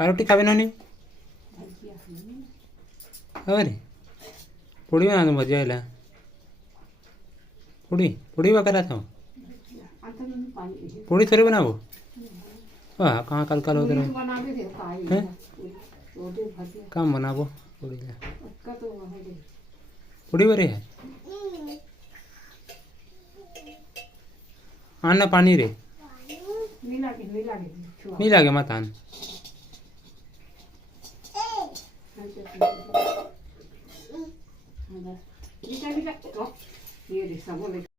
का रोटी खावे ननी अरे पोड़ी बना दो भजिया ला पोड़ी वगैरह था पोड़ी थोड़ी बनाबो वाह कहाँ कल कल उधर हैं काम बनाबो पोड़ी ला पोड़ी बरे है आना पानी रे नहीं लागे मत आन ये